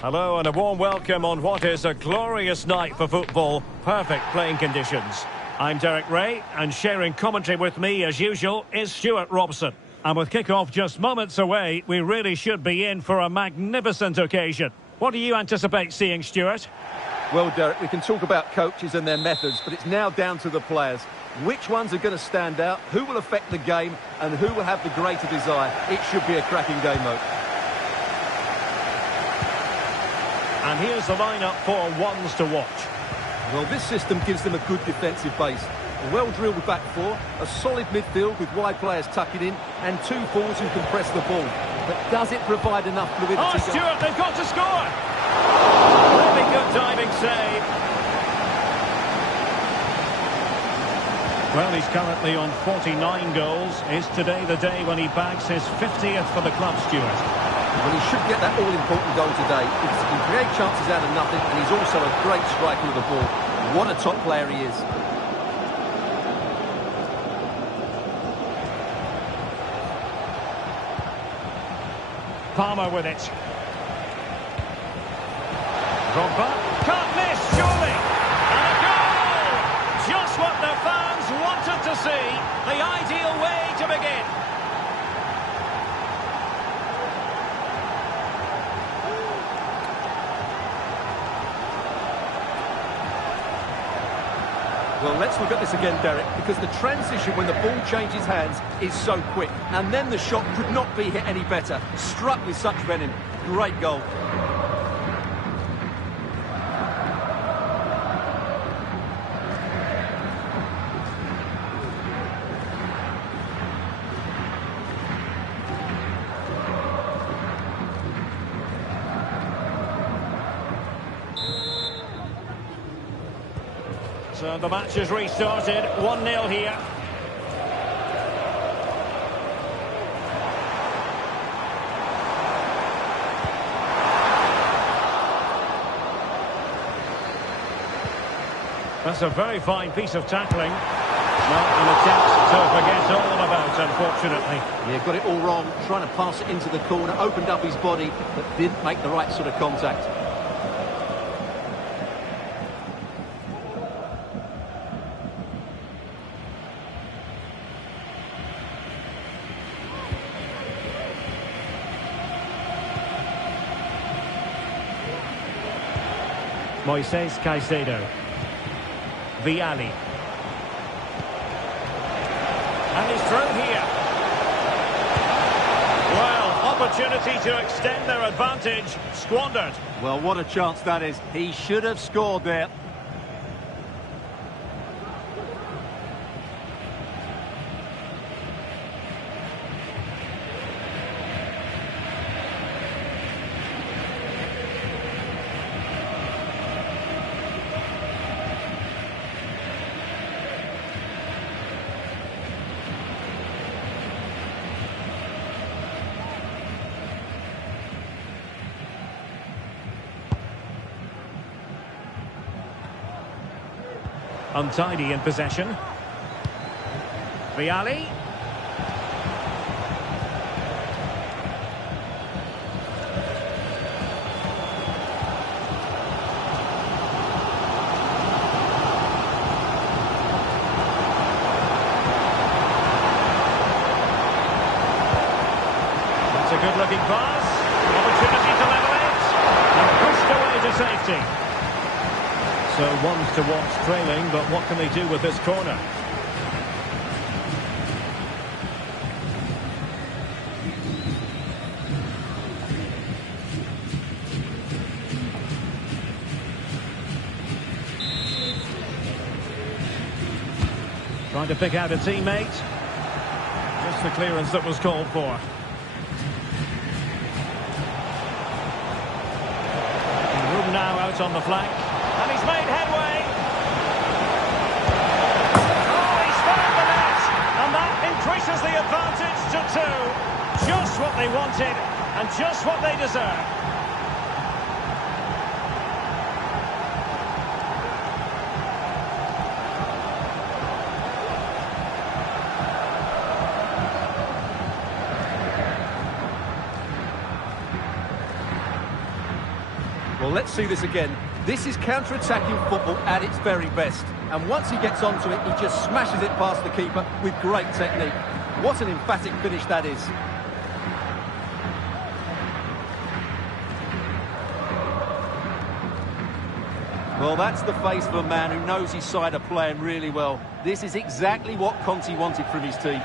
Hello and a warm welcome on what is a glorious night for football. Perfect playing conditions. I'm Derek Ray, and sharing commentary with me as usual is Stuart Robson. And with kick-off just moments away, we really should be in for a magnificent occasion. What do you anticipate seeing, Stuart? Well, Derek, we can talk about coaches and their methods, but it's now down to the players. Which ones are going to stand out, who will affect the game, and who will have the greater desire? It should be a cracking game, mate. And here's the lineup for ones to watch. Well, this system gives them a good defensive base. A well-drilled back four, a solid midfield with wide players tucking in, and two forwards who can press the ball. But does it provide enough fluidity? Oh, Stuart, they've got to score! Really good diving save. Well, he's currently on 49 goals. Is today the day when he bags his 50th for the club, Stuart? Well, he should get that all-important goal today because he can create chances out of nothing, and he's also a great striker of the ball. What a top player he is. Palmer with it. Drogba. Can't miss, surely. And a goal! Just what the fans wanted to see. The ideal way to begin. Well, let's look at this again, Derek, because the transition when the ball changes hands is so quick. And then the shot could not be hit any better. Struck with such venom. Great goal. So the match has restarted, 1-0 here. That's a very fine piece of tackling. Not an attempt to forget all about, unfortunately. Yeah, got it all wrong. Trying to pass it into the corner, opened up his body, but didn't make the right sort of contact. Moises Caicedo. Vialli. And he's through here. Well, opportunity to extend their advantage. Squandered. Well, what a chance that is. He should have scored there. Untidy in possession. Vialli. That's a good-looking pass. Opportunity to level it. And pushed away to safety. So ones to watch trailing, but what can they do with this corner? Trying to pick out a teammate. Just the clearance that was called for. Room now out on the flank. And he's made headway. Oh, he's found the net. And that increases the advantage to 2. Just what they wanted and just what they deserve. Well, let's see this again. This is counter-attacking football at its very best. And once he gets onto it, he just smashes it past the keeper with great technique. What an emphatic finish that is. Well, that's the face of a man who knows his side are playing really well. This is exactly what Conte wanted from his team.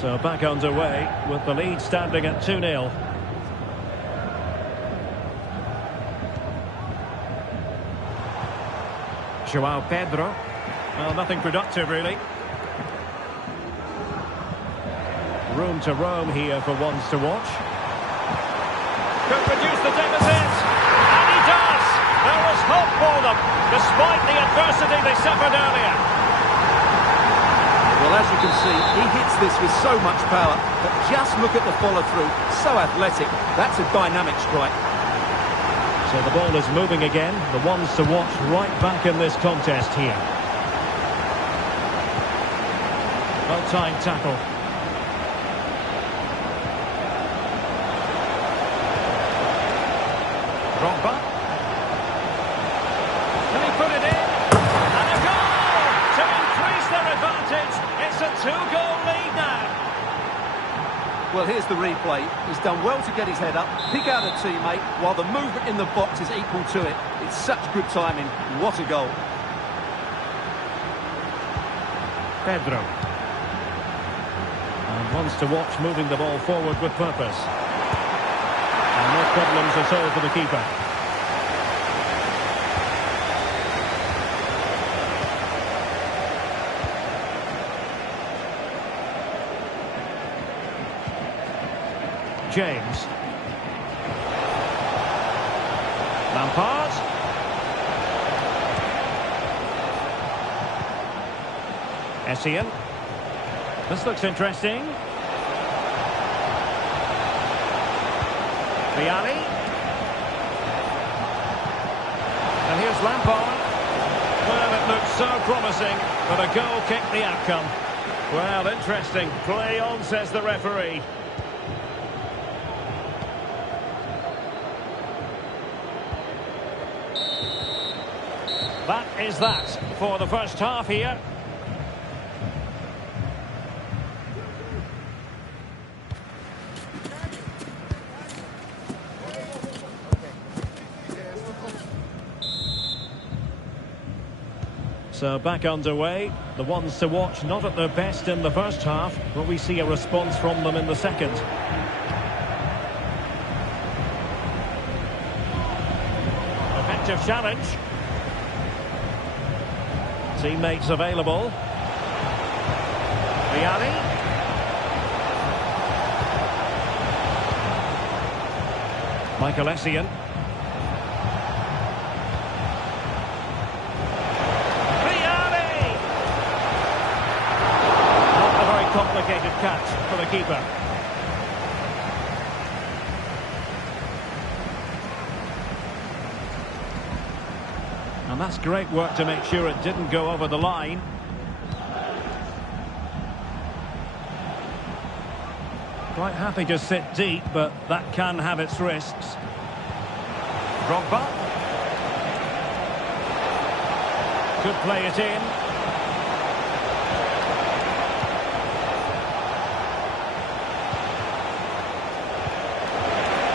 So back underway with the lead standing at 2-0. João Pedro. Well, nothing productive, really. Room to roam here for ones to watch. Could reduce the deficit. And he does! There was hope for them, despite the adversity they suffered earlier. Well, as you can see, he hits this with so much power, but just look at the follow-through. So athletic. That's a dynamic strike. So the ball is moving again. The ones to watch right back in this contest here. Well-timed tackle. Drogba. Can he put it in? And a goal to increase their advantage. It's a 2-goal lead now. Well, here's the replay. He's done well to get his head up, pick out a teammate, while the movement in the box is equal to it. It's such good timing. What a goal. Pedro. And wants to watch moving the ball forward with purpose. And no problems at all for the keeper. James. Lampard. Essien. This looks interesting. Viali. And here's Lampard. Well, it looks so promising, but a goal kicked the outcome. Well, interesting. Play on, says the referee. That is that for the first half here. So back underway. The ones to watch not at their best in the first half, but we see a response from them in the second. Effective challenge. Teammates available. Viali. Michael Essien. Viali! Not a very complicated catch for the keeper. And that's great work to make sure it didn't go over the line. Quite happy to sit deep, but that can have its risks. Drogba. Could play it in.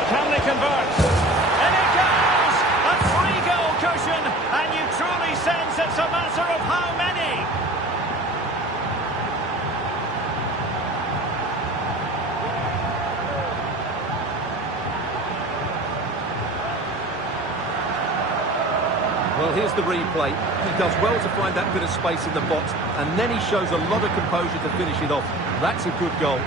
Can they convert? And you truly sense it's a matter of how many. Well, here's the replay. He does well to find that bit of space in the box, and then he shows a lot of composure to finish it off. That's a good goal.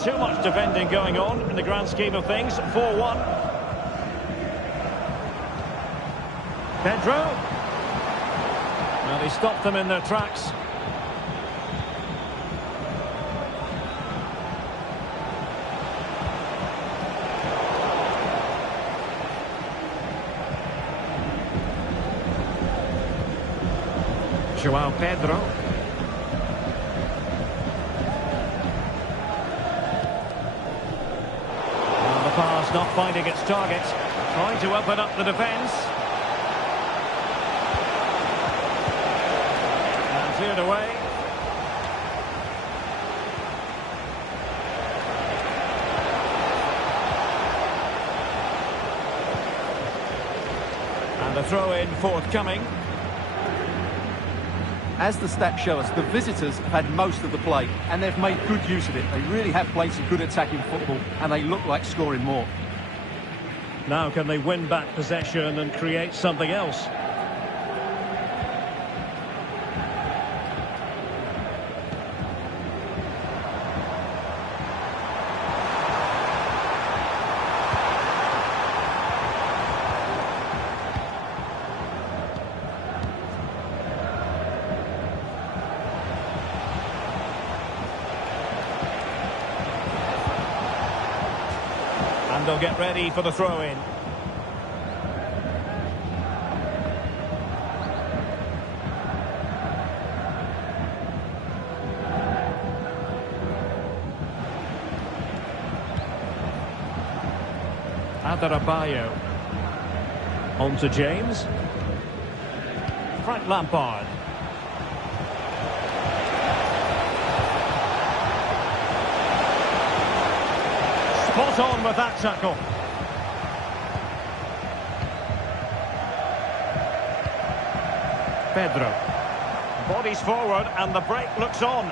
not too much defending going on in the grand scheme of things. 4-1. Pedro. Well, he stopped them in their tracks. João Pedro. Well, the pass not finding its target. Trying to open up the defence. And cleared away. And the throw-in forthcoming. As the stats show us, the visitors have had most of the play, and they've made good use of it. They really have played some good attacking football, and they look like scoring more. Now can they win back possession and create something else? And they'll get ready for the throw-in. Adarabioyo. On to James. Frank Lampard. Spot on with that tackle. Pedro. Bodies forward and the break looks on.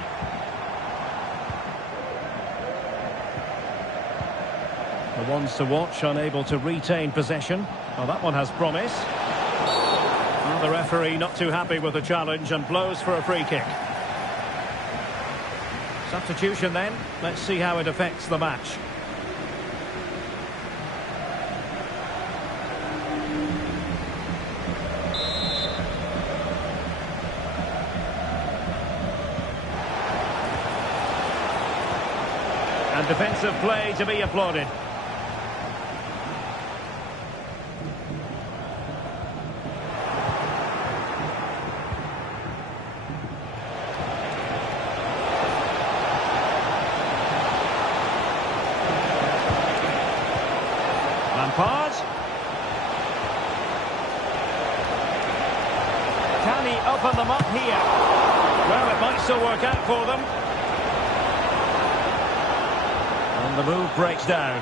The ones to watch unable to retain possession. Well, that one has promise. And the referee not too happy with the challenge and blows for a free kick. Substitution then. Let's see how it affects the match. And defensive play to be applauded. Lampard. Can he open them up here? Well, it might still work out for them. And the move breaks down.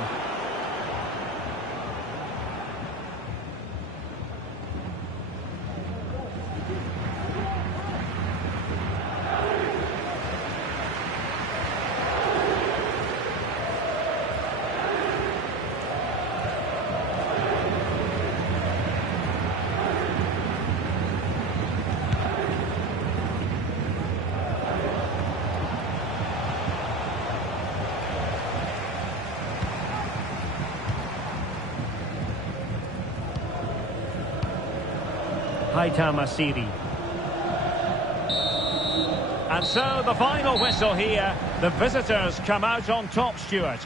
Haitham Asiri. And so the final whistle here. The visitors come out on top, Stuart.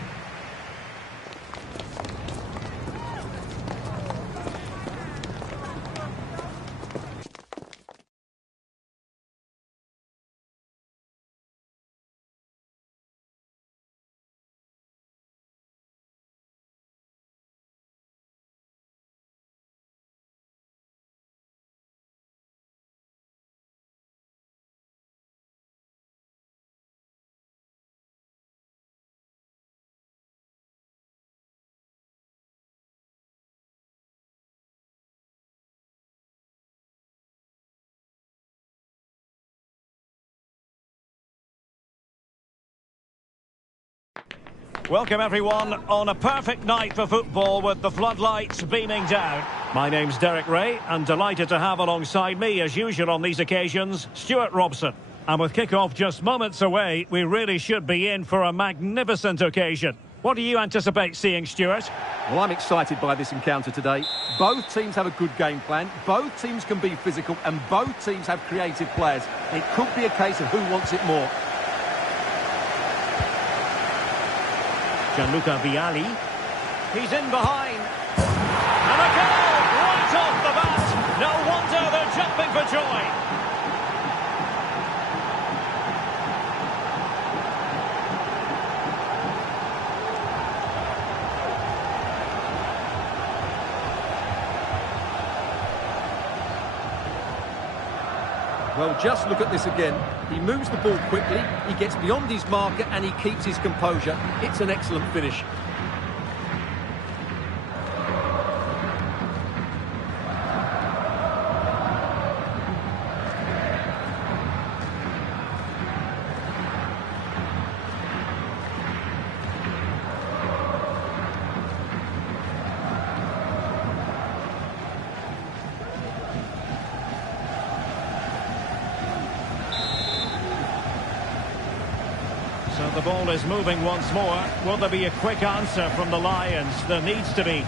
Welcome everyone on a perfect night for football with the floodlights beaming down. My name's Derek Ray and delighted to have alongside me as usual on these occasions Stuart Robson. And with kick-off just moments away, we really should be in for a magnificent occasion. What do you anticipate seeing, Stuart? Well, I'm excited by this encounter today. Both teams have a good game plan, both teams can be physical, and both teams have creative players. It could be a case of who wants it more. Gianluca Vialli. He's in behind. And a goal right off the bat. No wonder they're jumping for joy. Well, just look at this again. He moves the ball quickly, he gets beyond his marker and he keeps his composure. It's an excellent finish. So the ball is moving once more. Will there be a quick answer from the Lions? There needs to be.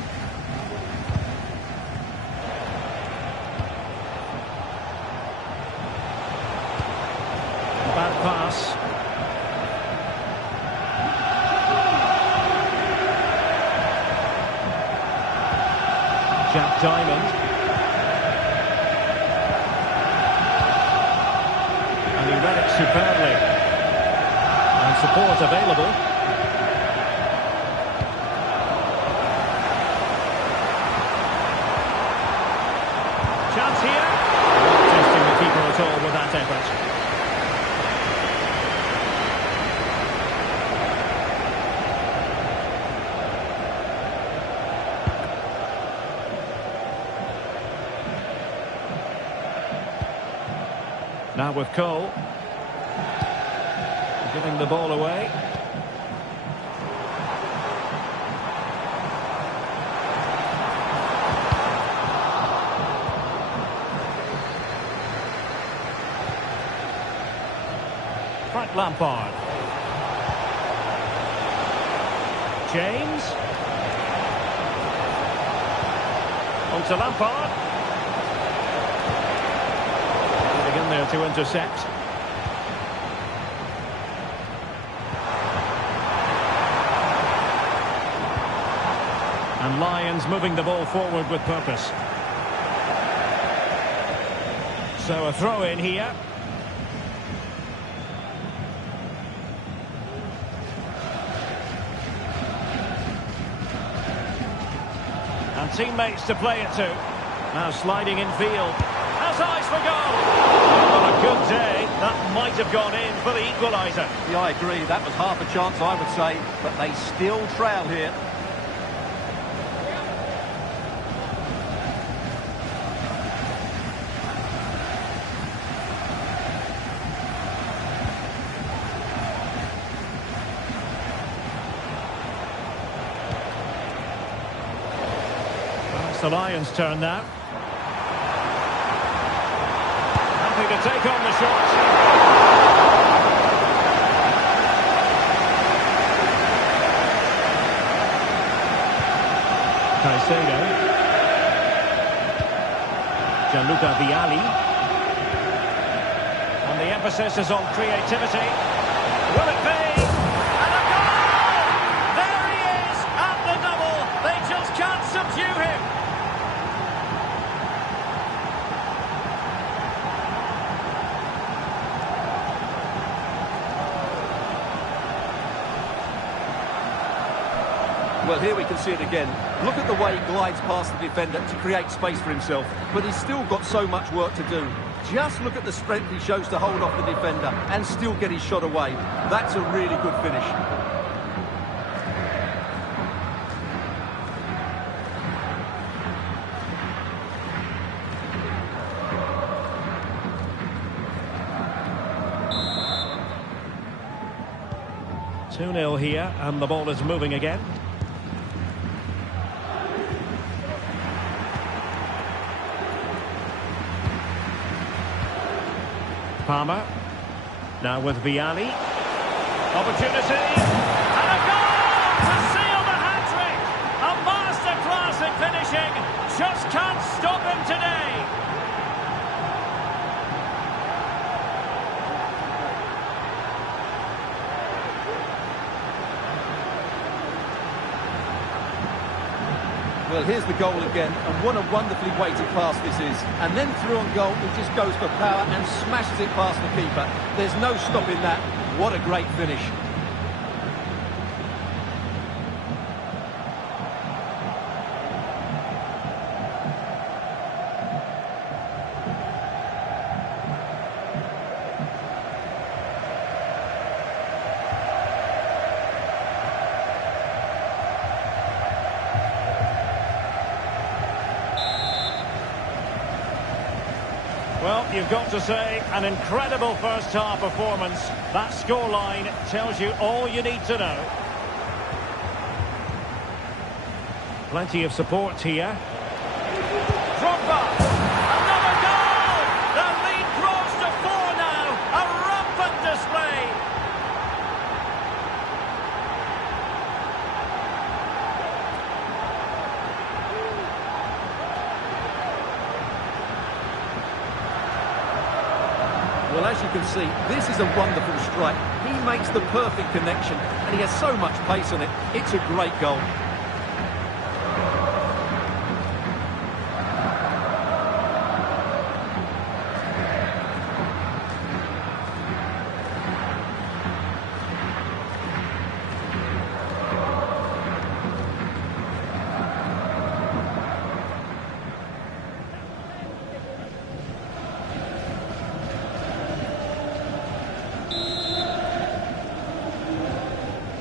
Bad pass. Jack Diamond. And he read it superbly. And support available. Chance here. Not testing the keeper at all with that effort. Now with Cole. Giving the ball away. Frank Lampard. James. On to Lampard. Getting in there to intercept. And Lions moving the ball forward with purpose. So a throw in here. And teammates to play it to. Now sliding in field. Has eyes for goal. On a good day, that might have gone in for the equaliser. Yeah, I agree. That was half a chance, I would say. But they still trail here. The Lions' turn now. Happy to take on the shot. Caicedo. Gianluca Vialli. And the emphasis is on creativity. Will it be? And a goal! There he is at the double. They just can't subdue him. Well, here we can see it again. Look at the way he glides past the defender to create space for himself. But he's still got so much work to do. Just look at the strength he shows to hold off the defender and still get his shot away. That's a really good finish. Two 2-0 here, and the ball is moving again. Palmer. Now with Vialli. Opportunity. And a goal to seal the hat-trick. A masterclass in finishing. Just can't stop him today. Well, here's the goal again, and what a wonderfully weighted pass this is. And then through on goal, he just goes for power and smashes it past the keeper. There's no stopping that. What a great finish. Well, you've got to say, an incredible first-half performance. That scoreline tells you all you need to know. Plenty of support here. Drogba! Another goal! The lead grows to 4 now. A rampant display. Well, as you can see, this is a wonderful strike. He makes the perfect connection, and he has so much pace on it. It's a great goal.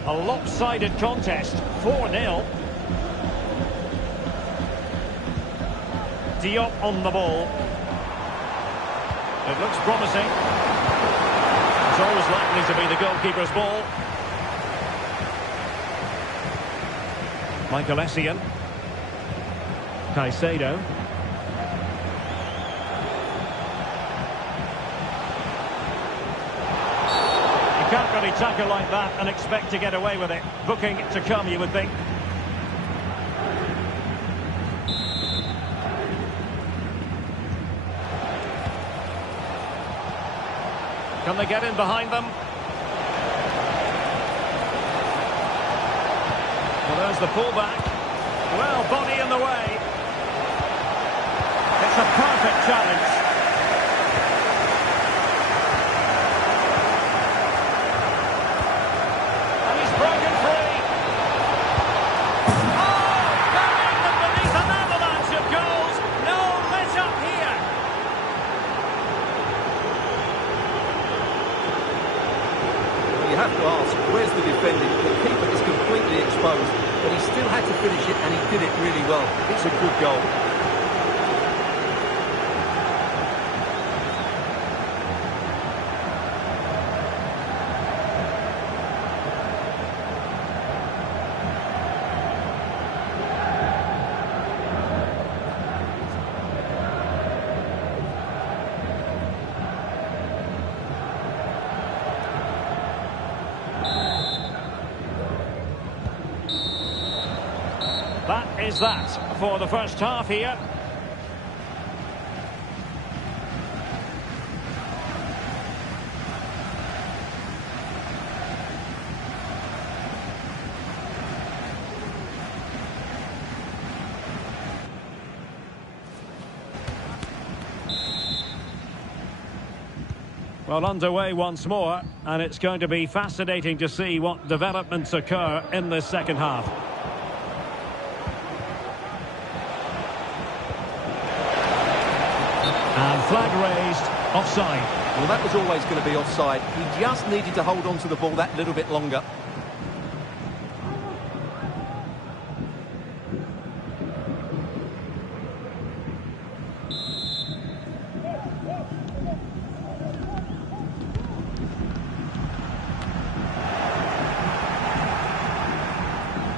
A lopsided contest, 4-0. Diop on the ball. It looks promising. It's always likely to be the goalkeeper's ball. Michael Essien. Caicedo. Can't really tackle like that and expect to get away with it. Booking to come, you would think. Can they get in behind them? Well, there's the pullback. Well, body in the way. It's a perfect challenge. You have to ask, where's the defending? The keeper is completely exposed, but he still had to finish it, and he did it really well. It's a good goal. That is that for the first half here. Well, underway once more, and it's going to be fascinating to see what developments occur in this second half. And flag raised, offside. Well, that was always going to be offside. He just needed to hold on to the ball that little bit longer.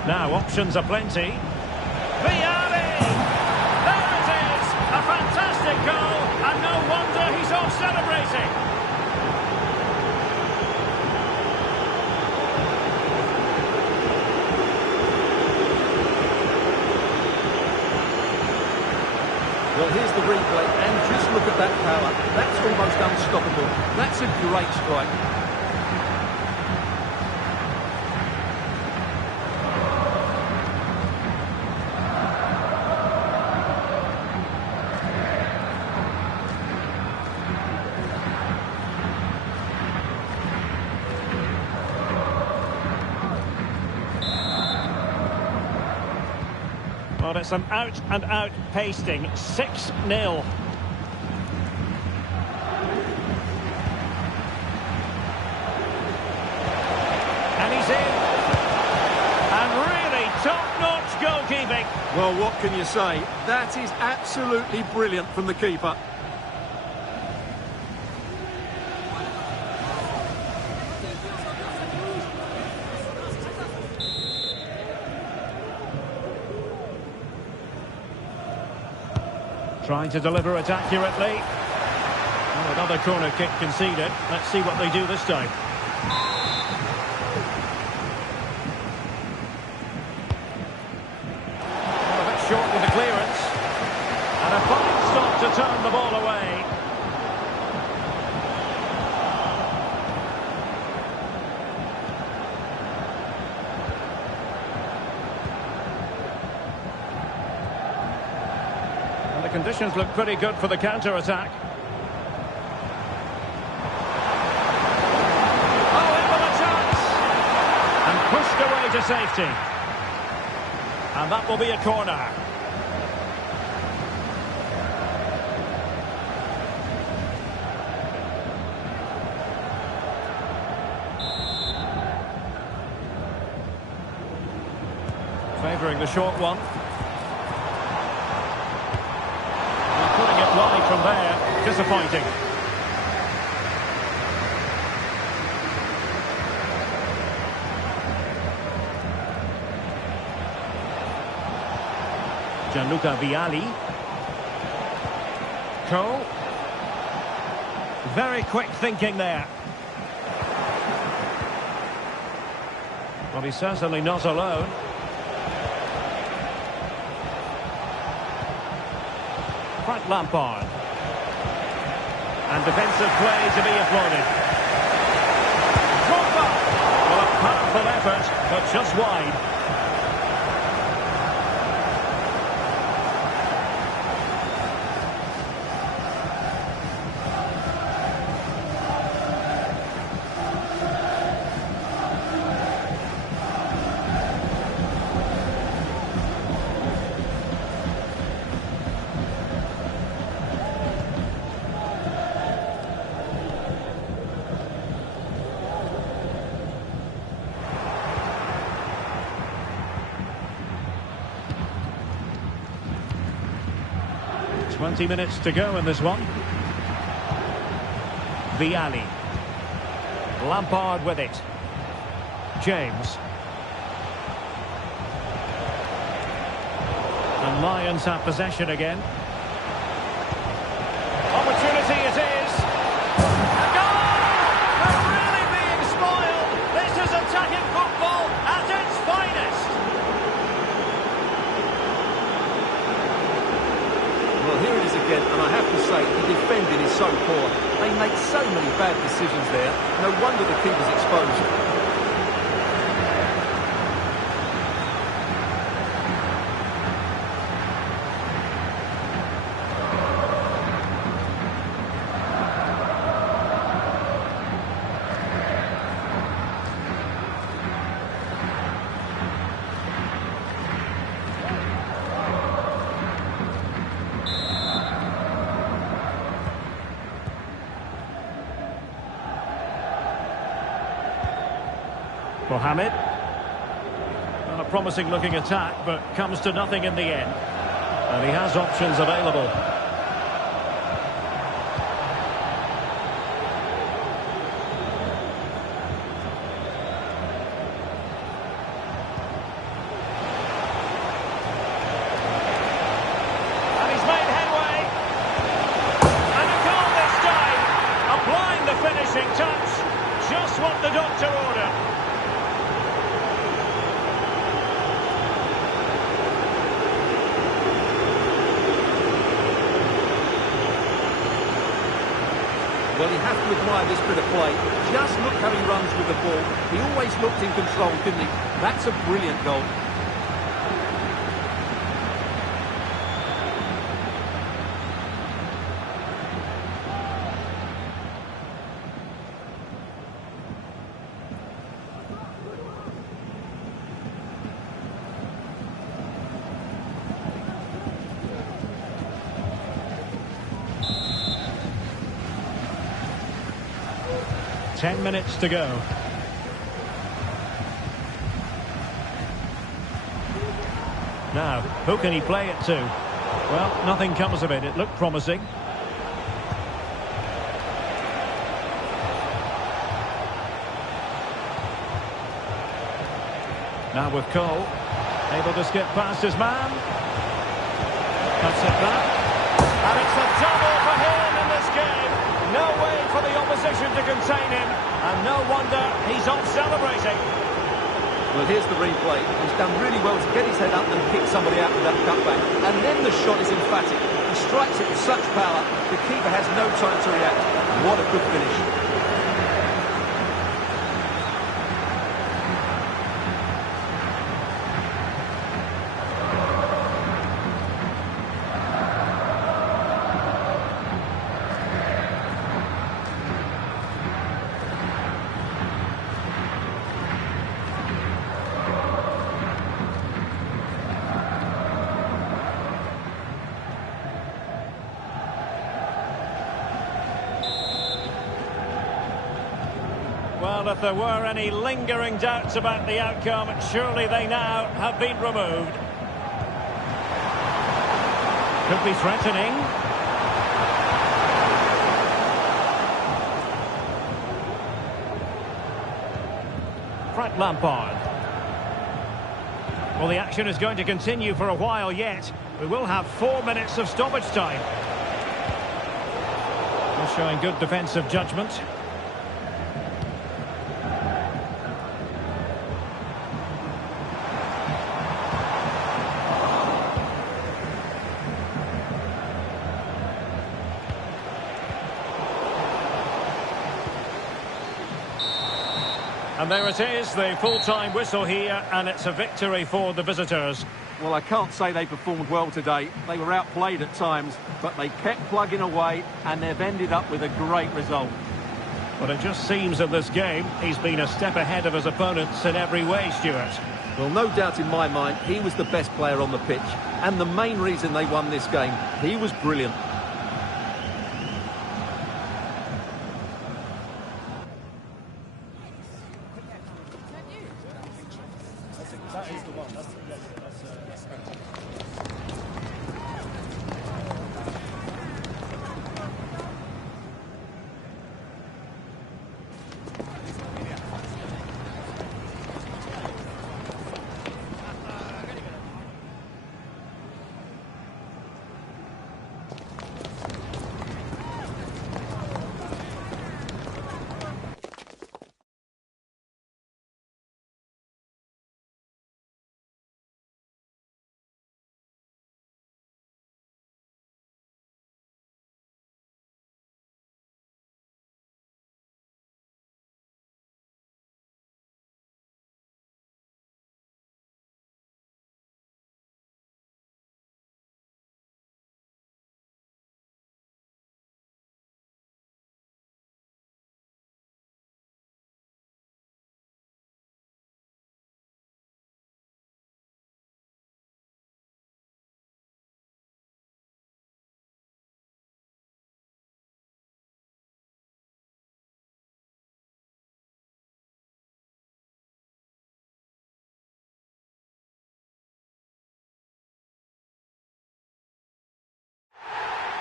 Now, options are plenty. Vialli! There it is! A fantastic goal, and no wonder he's off celebrating. here's the replay, and just look at that power. That's almost unstoppable. That's a great strike. Well, it's an out-and-out pasting, 6-0. And he's in. And really top-notch goalkeeping. Well, what can you say? That is absolutely brilliant from the keeper. Trying to deliver it accurately. Oh, another corner kick conceded. Let's see what they do this time. A bit short with the clearance. And a fine stop to turn the ball away. Conditions look pretty good for the counter-attack. Oh, in with a chance! And pushed away to safety. And that will be a corner. Favouring the short one. Wide from there, disappointing. Gianluca Vialli. Cole. Very quick thinking there. Well, he's certainly not alone. Frank Lampard. And defensive play to be applauded. Drogba! Well, a powerful effort, but just wide. Twenty minutes to go in this one. Vialli. Lampard with it. James. And Lions have possession again. Opportunity it is. A goal! They're really being spoiled. This is attacking football at its finest. Well, here it is again, and I have to say, the defending is so poor. They make so many bad decisions there. No wonder the keeper's exposed. Mohamed. Well, a promising looking attack, but comes to nothing in the end. And he has options available. And he's made headway. And a goal this time. Applying the finishing touch. Just what the doctor ordered. Well, you have to admire this bit of play. Just look how he runs with the ball. He always looked in control, didn't he? That's a brilliant goal. Ten minutes to go. Now, who can he play it to? Well, nothing comes of it. It looked promising. Now with Cole, able to skip past his man. Cuts it back. And it's a double for him in this game. No way for the opposition to contain him. And no wonder he's off celebrating. Well, here's the replay. He's done really well to get his head up and pick somebody out with that cutback. And then the shot is emphatic. He strikes it with such power, the keeper has no time to react. What a good finish. Well, if there were any lingering doubts about the outcome, surely they now have been removed. Could be threatening. Frank Lampard. Well, the action is going to continue for a while yet. We will have 4 minutes of stoppage time. They're showing good defensive judgment. And there it is, the full-time whistle here, and it's a victory for the visitors. Well, I can't say they performed well today. They were outplayed at times, but they kept plugging away, and they've ended up with a great result. But it just seems in this game, he's been a step ahead of his opponents in every way, Stuart. Well, no doubt in my mind, he was the best player on the pitch, and the main reason they won this game. He was brilliant. That is the one. That's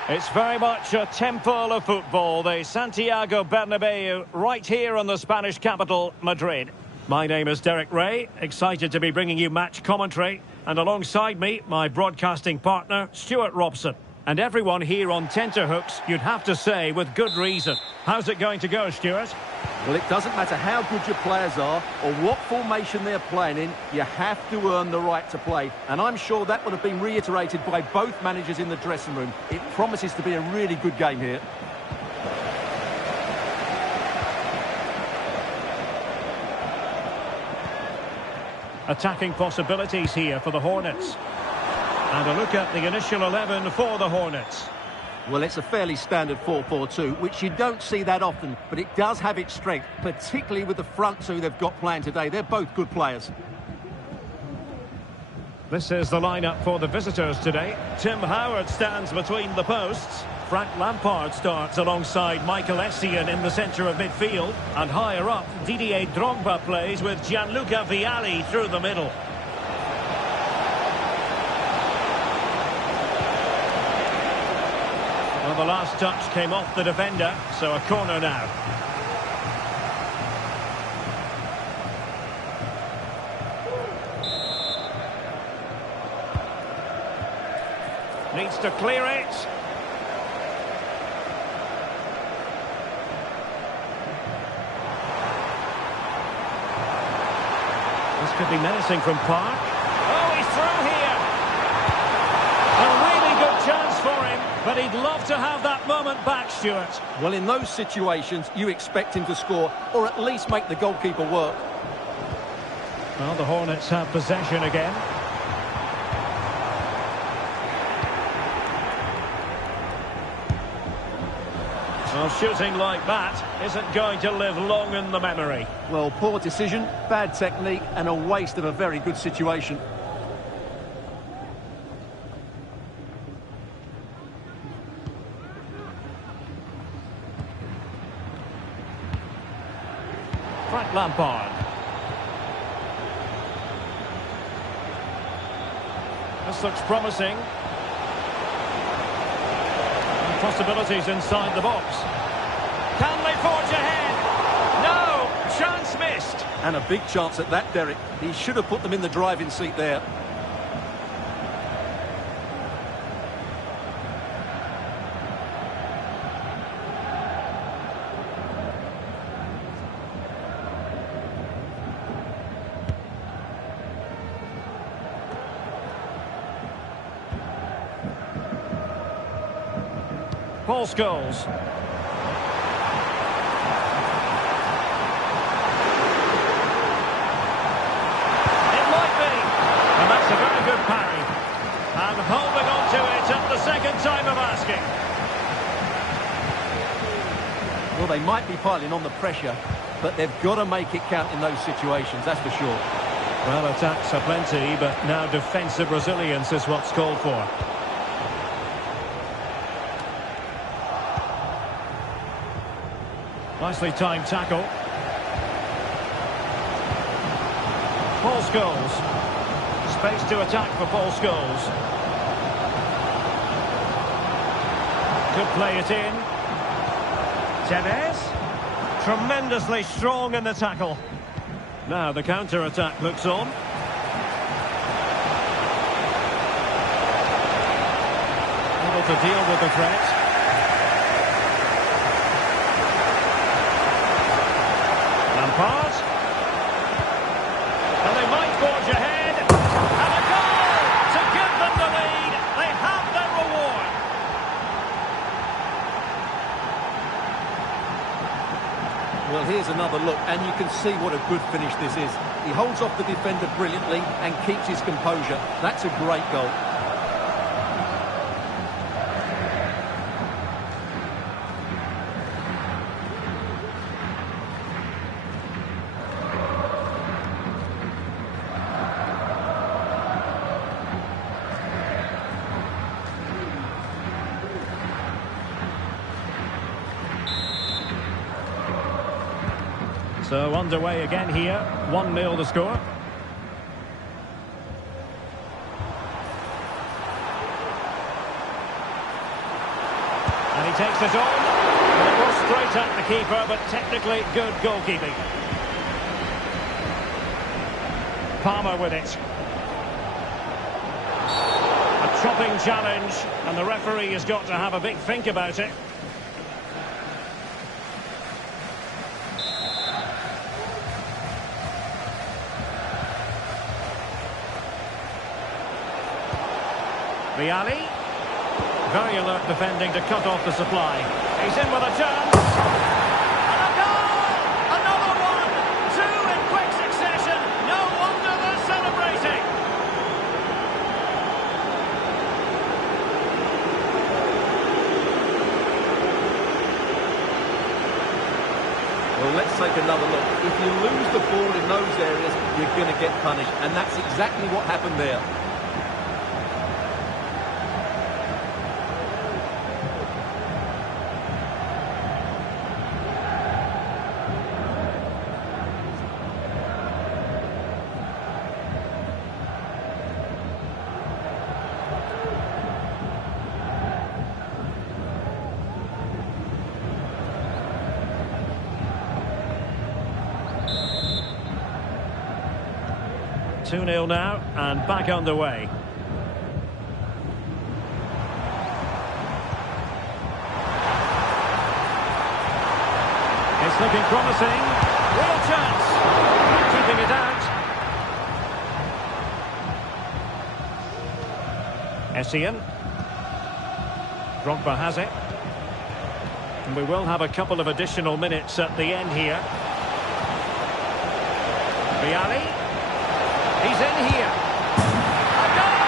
It's very much a temple of football, the Santiago Bernabeu, right here in the Spanish capital, Madrid. My name is Derek Ray, excited to be bringing you match commentary, and alongside me, my broadcasting partner, Stuart Robson. And everyone here on tenterhooks, you'd have to say, with good reason. How's it going to go, Stuart? Well, it doesn't matter how good your players are or what formation they're playing in, you have to earn the right to play. And I'm sure that would have been reiterated by both managers in the dressing room. It promises to be a really good game here. Attacking possibilities here for the Hornets. And a look at the initial 11 for the Hornets. Well, it's a fairly standard 4-4-2, which you don't see that often, but it does have its strength, particularly with the front two they've got playing today. They're both good players. This is the lineup for the visitors today. Tim Howard stands between the posts. Frank Lampard starts alongside Michael Essien in the centre of midfield. And higher up, Didier Drogba plays with Gianluca Vialli through the middle. Well, the last touch came off the defender, so a corner now. Needs to clear it. This could be menacing from Park. Oh, he's through here. A really good chance for him, but he'd love to have that moment back, Stuart. Well, in those situations, you expect him to score, or at least make the goalkeeper work. Well, the Hornets have possession again. Well, shooting like that isn't going to live long in the memory. Well, poor decision, bad technique, and a waste of a very good situation. Frank Lampard. This looks promising. Possibilities inside the box. Can they forge ahead? No! Chance missed. And a big chance at that, Derek. He should have put them in the driving seat there. Paul Scholes. It might be. And that's a very good parry. And holding on to it at the second time of asking. Well, they might be piling on the pressure, but they've got to make it count in those situations, that's for sure. Well, attacks are plenty, but now defensive resilience is what's called for. Nicely timed tackle. Paul Scholes. Space to attack for Paul Scholes. Could play it in. Tevez. Tremendously strong in the tackle. Now the counter-attack looks on. Able to deal with the threat. Lampard. And they might forge ahead. And a goal to give them the lead. They have their reward. Well, here's another look, and you can see what a good finish this is. He holds off the defender brilliantly and keeps his composure. That's a great goal. So underway again here, 1-0 the score. And he takes it on. And it was straight at the keeper, but technically good goalkeeping. Palmer with it. A chopping challenge, and the referee has got to have a big think about it. Vialli. Very alert defending to cut off the supply. He's in with a chance. And a goal! Another one! Two in quick succession. No wonder they're so Well, let's take another look. If you lose the ball in those areas, you're going to get punished. And that's exactly what happened there. Two 0 now, and back underway. It's looking promising. Real chance. Keeping it out. Essien. Drogba has it. And we will have a couple of additional minutes at the end here. Viali. He's in here. A goal!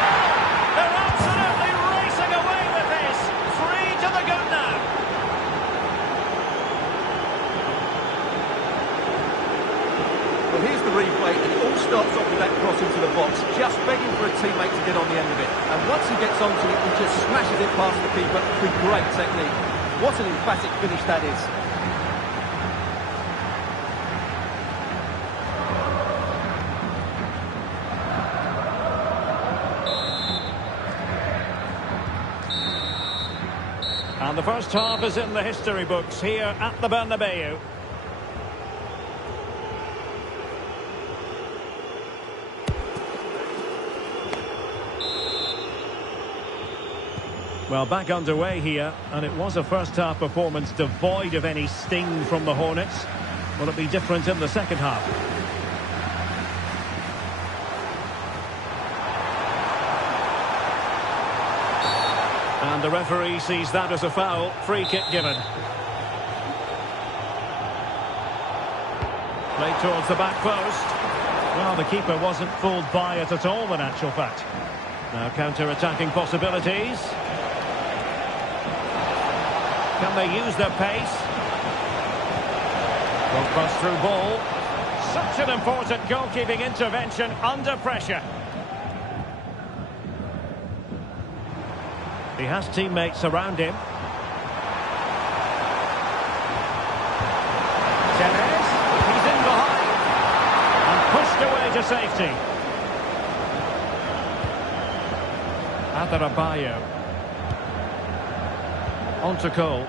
They're absolutely racing away with this. 3 to the good now. Well, here's the replay, and it all starts off with that cross into the box, just begging for a teammate to get on the end of it. And once he gets onto it, he just smashes it past the keeper with great technique. What an emphatic finish that is. And the first half is in the history books here at the Bernabeu. Well, back underway here, and it was a first-half performance devoid of any sting from the Hornets. Will it be different in the second half? And the referee sees that as a foul. Free kick given. Played towards the back post. Well, the keeper wasn't fooled by it at all, in actual fact. Now counter-attacking possibilities. Can they use their pace? Well, bust through ball. Such an important goalkeeping intervention under pressure. He has teammates around him. Tevez, he's in behind. And pushed away to safety. Adarabioyo. On to Cole.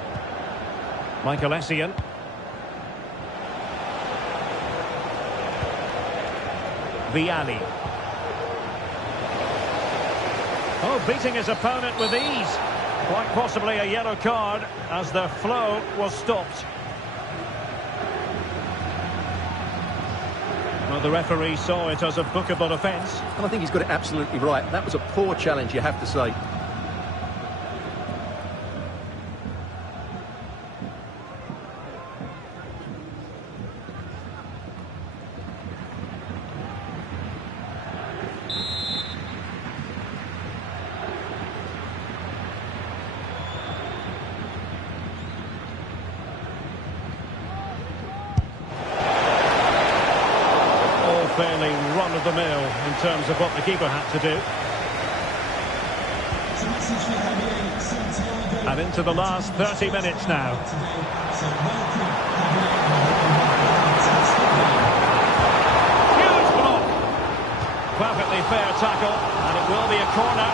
Michael Essien. Viali. Oh, beating his opponent with ease. Quite possibly a yellow card as their flow was stopped. Well, the referee saw it as a bookable offence. And I think he's got it absolutely right. That was a poor challenge, you have to say. Fairly run-of-the-mill in terms of what the keeper had to do. And into the last 30 minutes now. Huge block. Perfectly fair tackle, and it will be a corner.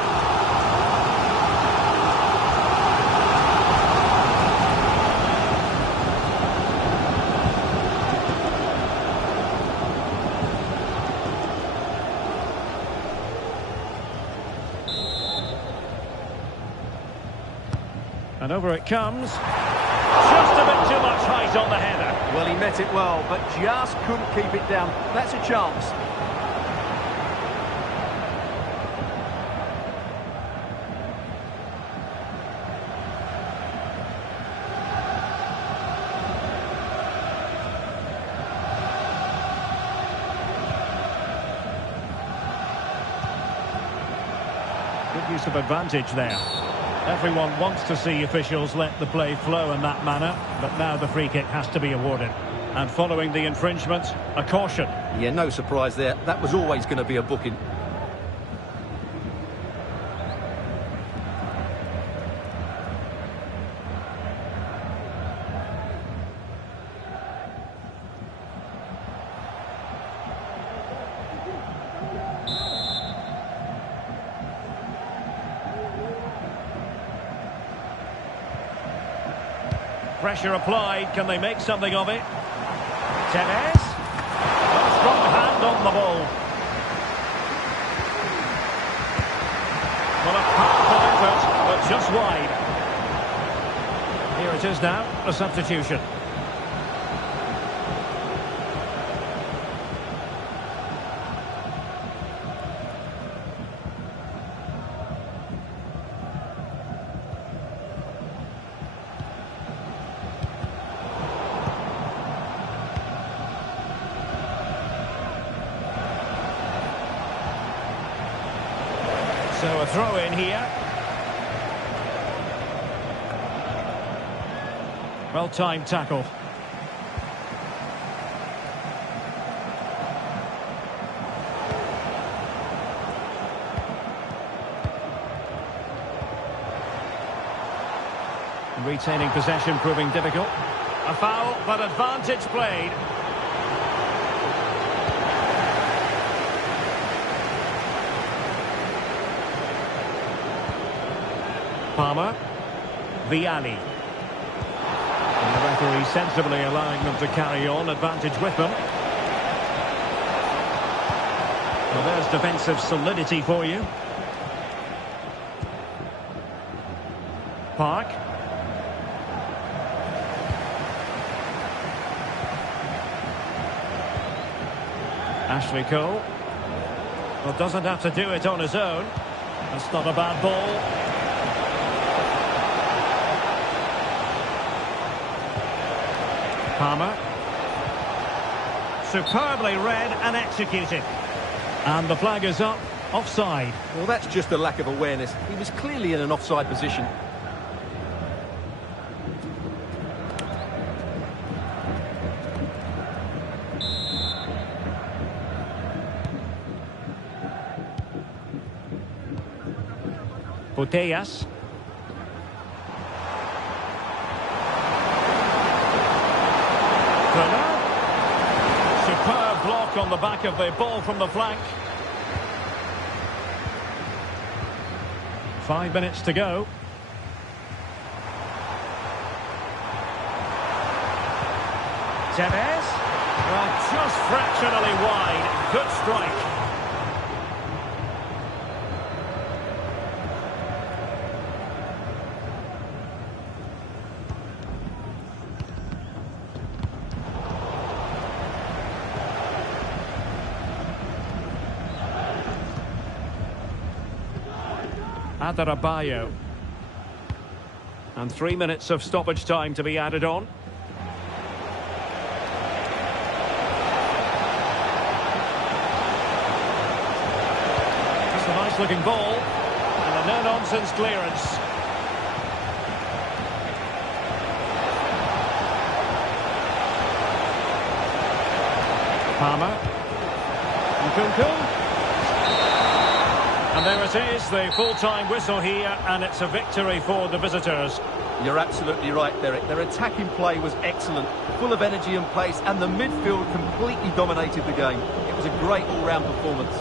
And over it comes. Just a bit too much height on the header. Well, he met it well, but just couldn't keep it down. That's a chance. Good use of advantage there. Everyone wants to see officials let the play flow in that manner, but now the free kick has to be awarded. And following the infringement, a caution. Yeah, no surprise there. That was always going to be a booking. Pressure applied. Can they make something of it? Tevez. A strong hand on the ball. Well, a powerful effort, but just wide. Here it is now, a substitution. So a throw in here. Well-timed tackle. Retaining possession proving difficult. A foul, but advantage played. Palmer, Vialli. And the referee sensibly allowing them to carry on, advantage with them. Well, there's defensive solidity for you. Park. Ashley Cole. Well, doesn't have to do it on his own. That's not a bad ball. Palmer. Superbly read and executed. And the flag is up, offside. Well, that's just a lack of awareness. He was clearly in an offside position. Putellas. Superb block on the back of the ball from the flank. 5 minutes to go. Tevez. Well, just fractionally wide. Good strike. Adarabayo. And 3 minutes of stoppage time to be added on. It's a nice looking ball. And a no-nonsense clearance. Palmer. Nkunku. And there it is, the full-time whistle here, and it's a victory for the visitors. You're absolutely right, Derek. Their attacking play was excellent, full of energy and pace, and the midfield completely dominated the game. It was a great all-round performance.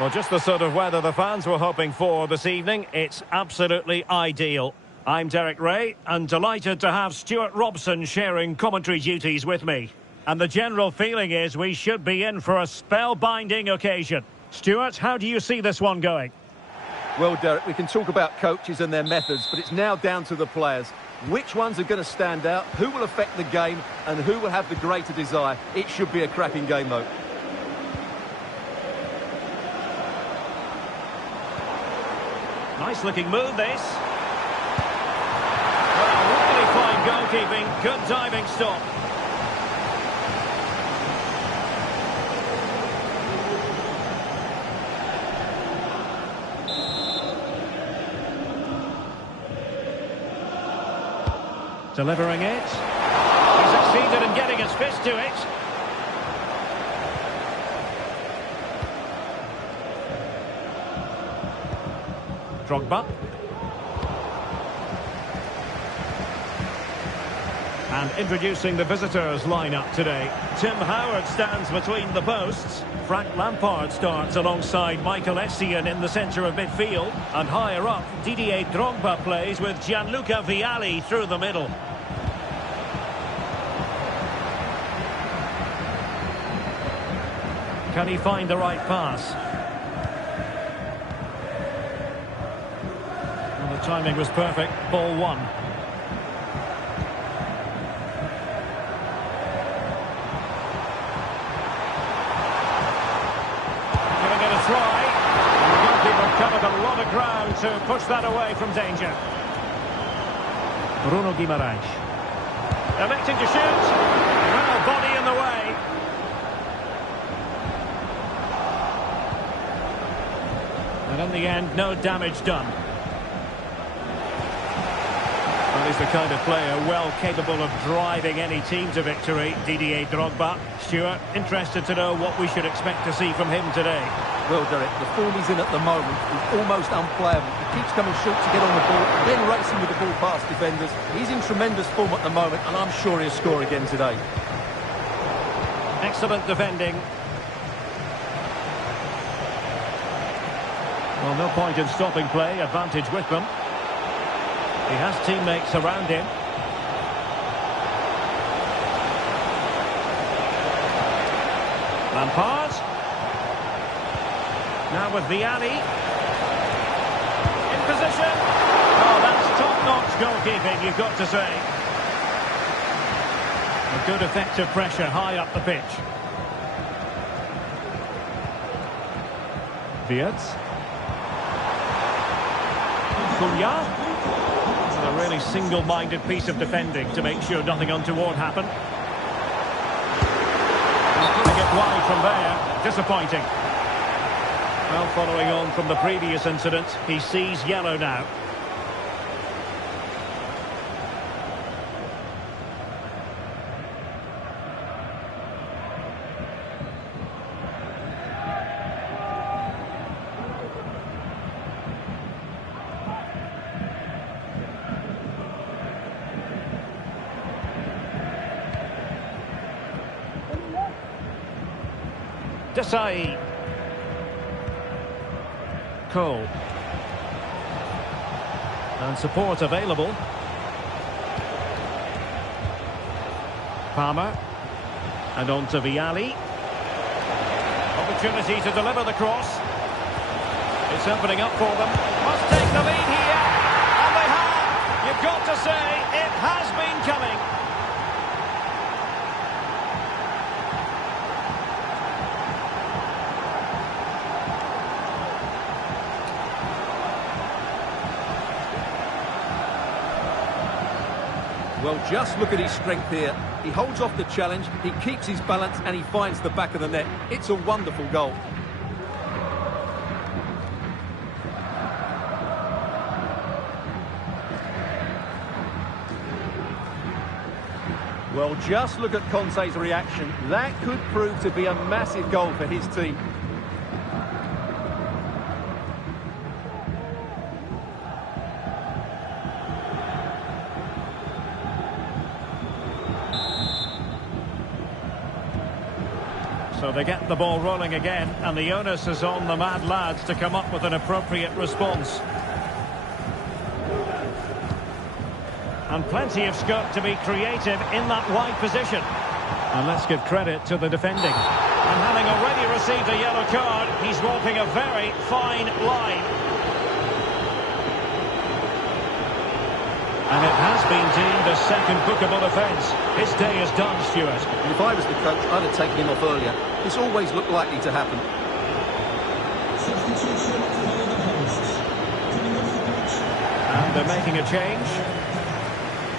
Well, just the sort of weather the fans were hoping for this evening. It's absolutely ideal. I'm Derek Ray, and delighted to have Stuart Robson sharing commentary duties with me. And the general feeling is we should be in for a spellbinding occasion. Stuart, how do you see this one going? Well, Derek, we can talk about coaches and their methods, but it's now down to the players. Which ones are going to stand out, who will affect the game, and who will have the greater desire? It should be a cracking game, though. Nice looking move, this. Well, really fine goalkeeping, good diving stop. Delivering it. He succeeded in getting his fist to it. Drogba. And introducing the visitors lineup today. Tim Howard stands between the posts. Frank Lampard starts alongside Michael Essien in the centre of midfield. And higher up, Didier Drogba plays with Gianluca Vialli through the middle. Can he find the right pass? Well, the timing was perfect. Ball one. Giving it a try. And the goalkeeper covered a lot of ground to push that away from danger. Bruno Guimaraes. Electing to shoot. Well, body in the way. And in the end, no damage done. Well, he's the kind of player well capable of driving any team to victory, Didier Drogba. Stuart, interested to know what we should expect to see from him today. Well, Derek, the form he's in at the moment is almost unplayable. He keeps coming short to get on the ball, then racing with the ball past defenders. He's in tremendous form at the moment, and I'm sure he'll score again today. Excellent defending. Well, no point in stopping play, advantage with them. He has teammates around him. Lampard. Now with Vialli. In position. Oh, that's top-notch goalkeeping, you've got to say. A good effective pressure high up the pitch. Bicenz. It's a really single-minded piece of defending to make sure nothing untoward happened. He's putting it wide from there. Disappointing. Well, following on from the previous incident, he sees yellow now. Desai. Cole. And support available. Palmer. And on to Vialli. Opportunity to deliver the cross. It's opening up for them. Must take the lead here. And they have. You've got to say, it has been coming. Well, just look at his strength here. He holds off the challenge, he keeps his balance, and he finds the back of the net. It's a wonderful goal. Well, just look at Conte's reaction. That could prove to be a massive goal for his team. So they get the ball rolling again, and the onus is on the mad lads to come up with an appropriate response. And plenty of scope to be creative in that wide position. And let's give credit to the defending. And having already received a yellow card, he's walking a very fine line. And it has been deemed a second bookable offence. His day is done, Stuart. And if I was the coach, I'd have taken him off earlier. This always looked likely to happen. Substitution for the hosts. Coming off the pitch. And they're making a change.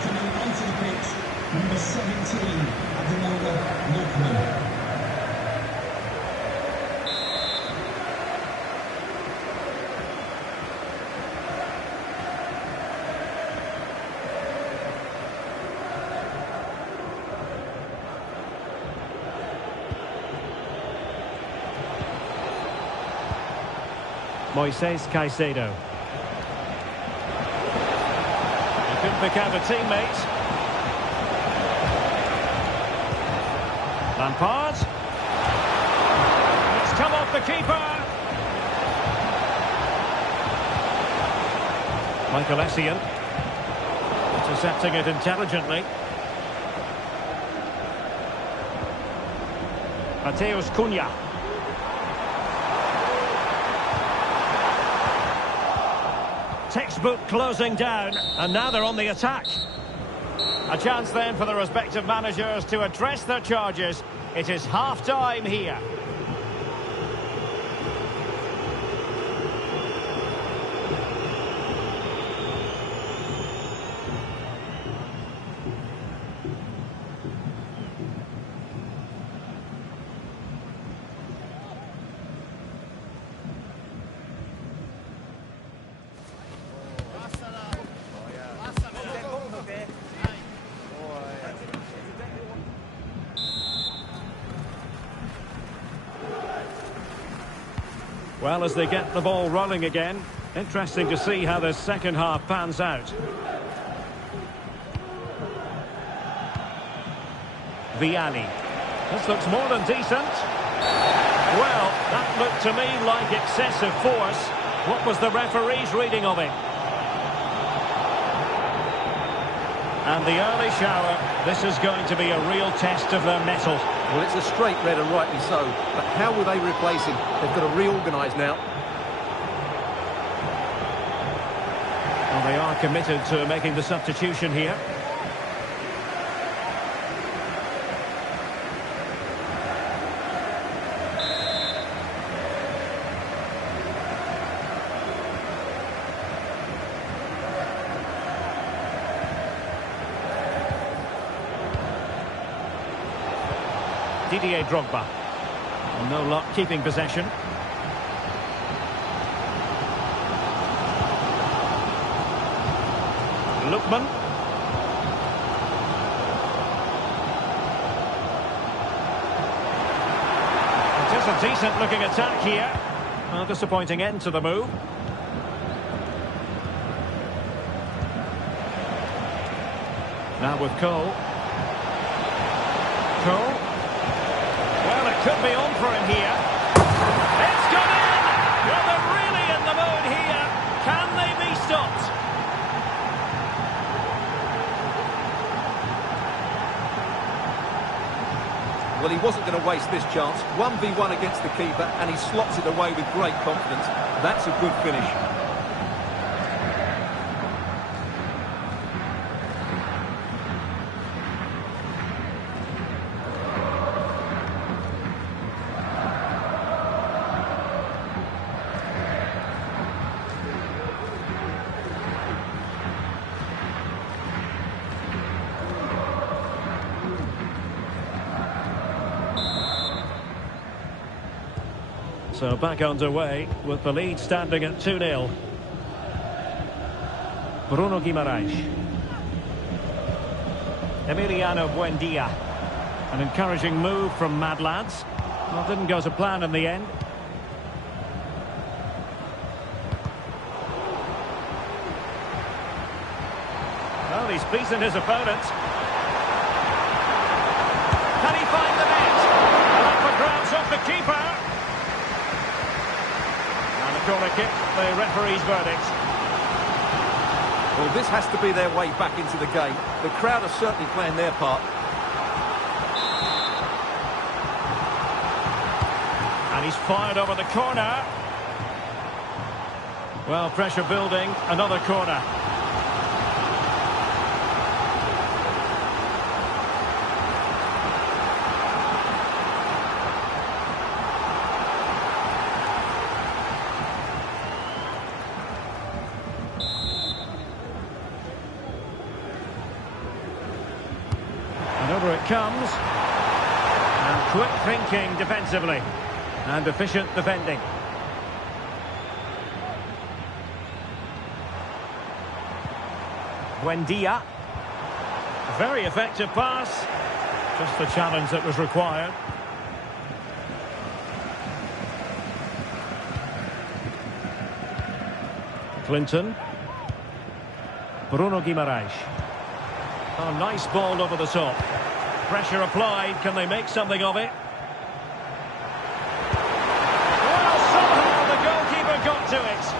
Coming onto the pitch, number 17, Adenola Lookman. Moises Caicedo. He couldn't pick out a teammate. Lampard. It's come off the keeper. Michael Essien. Intercepting it intelligently. Mateus Cunha. Textbook closing down, and now they're on the attack. A chance then for the respective managers to address their charges. It is half-time here. Well, as they get the ball rolling again, interesting to see how the second half pans out. Vianney. This looks more than decent. Well, that looked to me like excessive force. What was the referee's reading of it? And the early shower, this is going to be a real test of their mettle. Well, it's a straight red and rightly so. But how will they replace him? They've got to reorganise now. Well, they are committed to making the substitution here. Didier Drogba. No luck keeping possession. Lookman. It is a decent looking attack here. A disappointing end to the move. Now with Cole. Cole. Well, it could be on for him here. It's gone in! Well, they're really in the mood here. Can they be stopped? Well, he wasn't going to waste this chance. 1v1 against the keeper, and he slots it away with great confidence. That's a good finish. So back underway with the lead standing at 2-0. Bruno Guimaraes. Emiliano Buendia. An encouraging move from Mad Lads. Well, didn't go to plan in the end. Well, he's beaten his opponent. Can he find the net? Up for grabs corner kick, the referee's verdict. Well, this has to be their way back into the game. The crowd are certainly playing their part. And he's fired over the corner. Well, pressure building, another corner. And over it comes. And quick thinking defensively. And efficient defending. Buendia. Very effective pass. Just the challenge that was required. Clinton. Bruno Guimaraes. Oh, nice ball over the top. Pressure applied. Can they make something of it? Well, somehow the goalkeeper got to it.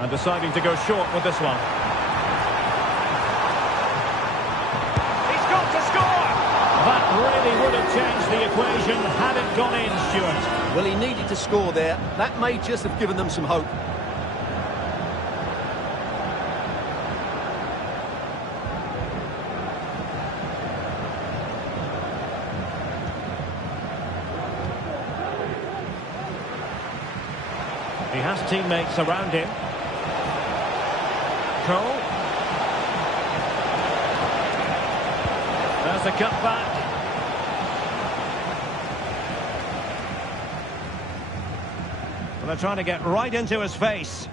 And deciding to go short with this one. He's got to score! That really would have changed the equation had it gone in, Stuart. Well, he needed to score there. That may just have given them some hope. He has teammates around him. Cole. There's the cut back. Well, they're trying to get right into his face.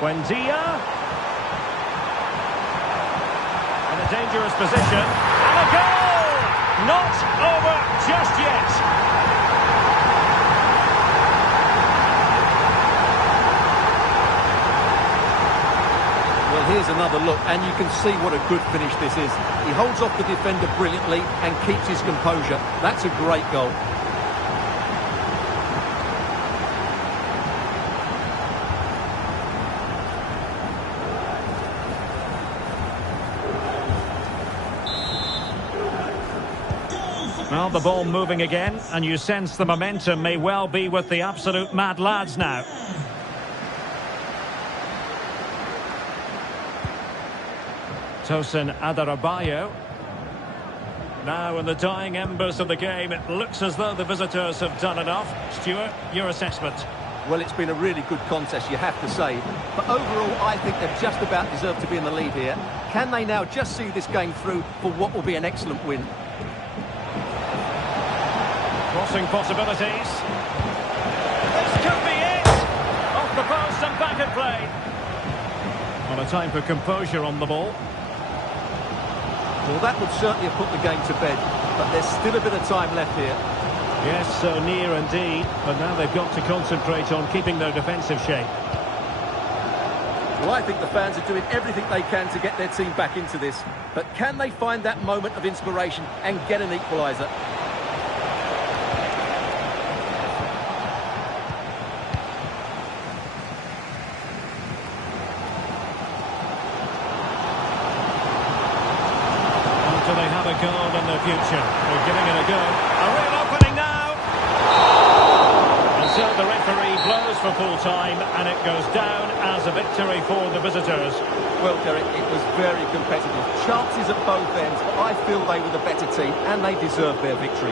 Buendia. In a dangerous position. And a goal! Not over just yet. Well, here's another look, and you can see what a good finish this is. He holds off the defender brilliantly and keeps his composure. That's a great goal. Well, the ball moving again, and you sense the momentum may well be with the absolute mad lads now. Tosin Adarabioyo. Now in the dying embers of the game, it looks as though the visitors have done enough. Stuart, your assessment? Well, it's been a really good contest, you have to say. But overall, I think they've just about deserved to be in the lead here. Can they now just see this game through for what will be an excellent win? Crossing possibilities. This could be it! Off the post and back at play. Well, a time for composure on the ball. Well, that would certainly have put the game to bed, but there's still a bit of time left here. Yes, so near indeed, but now they've got to concentrate on keeping their defensive shape. Well, I think the fans are doing everything they can to get their team back into this, but can they find that moment of inspiration and get an equaliser? Do they have a goal in their future? They're giving it a go. A real opening now! And so the referee blows for full time, and it goes down as a victory for the visitors. Well, Derek, it was very competitive. Chances at both ends, but I feel they were the better team, and they deserved their victory.